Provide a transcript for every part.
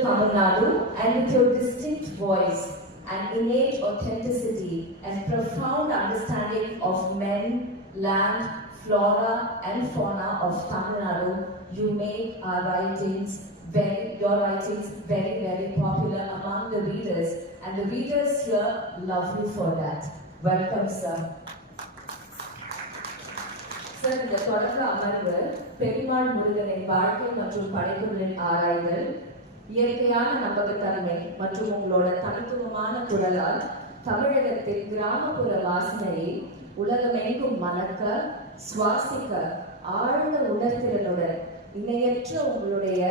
Tamil Nadu, and with your distinct voice and innate authenticity and profound understanding of men, land, flora and fauna of Tamil Nadu, you make your writings very, very popular among the readers, and the readers here love you for that. Welcome, sir. Sir, இந்த தொடக்க அமர்வு பெருமாள் முருகனின் வாழ்க்கை மற்றும் படைப்புகளின் ஆராய்தல், இயற்கையான நம்பகத்தன்மை மற்றும் உங்களோட தனித்துவமான குரலால் தமிழகத்தின் கிராமப்புற வாசனையை உலகமெங்கும் மணக்க, சுவாசிக்க ஆழ்ந்த உணர்திறனுடன் இணையற்ற உங்களுடைய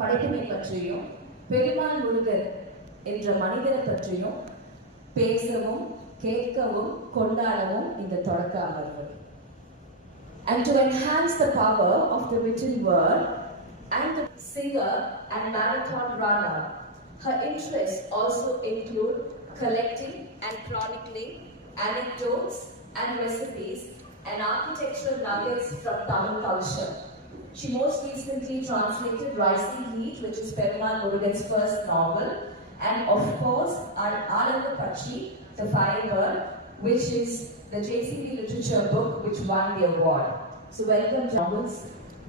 படைப்பினை பற்றியும் பெருமாள் முருகன் என்ற மனிதரை பற்றியும் பேசவும் கேட்கவும் கொண்டாடவும் இந்த தொடக்க அமர்வு. And to enhance the power of the written word and the singer and marathon runner, her interests also include collecting and chronicling anecdotes and recipes and architectural nuggets from Tamil culture. She most recently translated Rising Heat, which is Perumal Murugan's first novel, and of course Alangapachi, The Firebird, which is the JCB literature book which won the award. So welcome novels,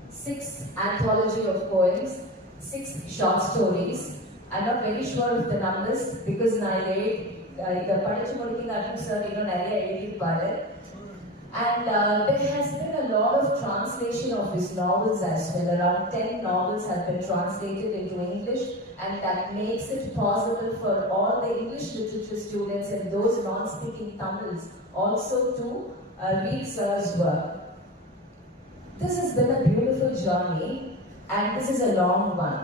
6 anthology of poems, 6 short stories. I'm not very sure of the numbers because I read the Padichu Mudikking Arjun sir nariya eludhiruparu. And there has been a lot of translation of his novels as well. Around 10 novels have been translated into English, and that makes it possible for all the English literature students and those non-speaking Tamils also to read Sir's work. This has been a beautiful journey, and this is a long one.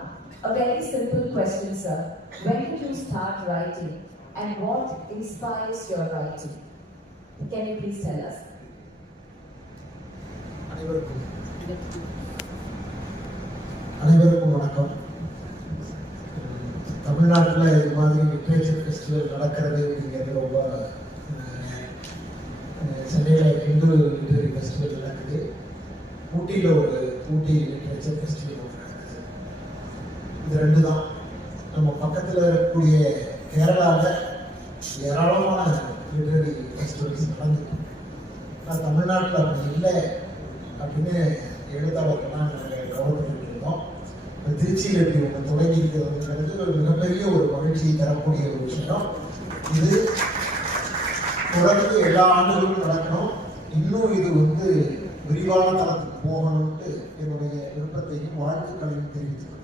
A very simple question, sir. When did you start writing, and what inspires your writing? Can you please tell us? அனைவருக்கும் வணக்கம். தமிழ்நாட்டில் இது மாதிரி literature festival நடக்கிறது அப்படிங்கிறது ரொம்ப சென்னையில் Hindu literary festival நடக்குது, ஊட்டியில் ஒரு ஊட்டி லிட்ரேச்சர் ஃபெஸ்டிவல் நடக்குது. இது ரெண்டு தான். நம்ம பக்கத்தில் இருக்கக்கூடிய கேரளாவில் ஏராளமான லிட்ரரி ஃபெஸ்டிவல்ஸ் நடந்துருக்கு. ஆனால் தமிழ்நாட்டில் அப்படி இல்லை அப்படின்னு எழுத்தாளர்கள்லாம் நாங்கள் கவலைப்பட்டு இருந்தோம். திருச்சியில் இப்படி ஒன்று தொடங்கி இருக்கிறதுங்கிறது ஒரு மிகப்பெரிய ஒரு மகிழ்ச்சியை தரக்கூடிய ஒரு விஷயம். இது தொடர்ந்து எல்லா ஆண்டுகளும் நடக்கணும். இன்னும் இது விரிவான தளத்துக்கு போகணும்ட்டு என்னுடைய விருப்பத்தையும் வாழ்த்துக்களையும் தெரிவித்துக்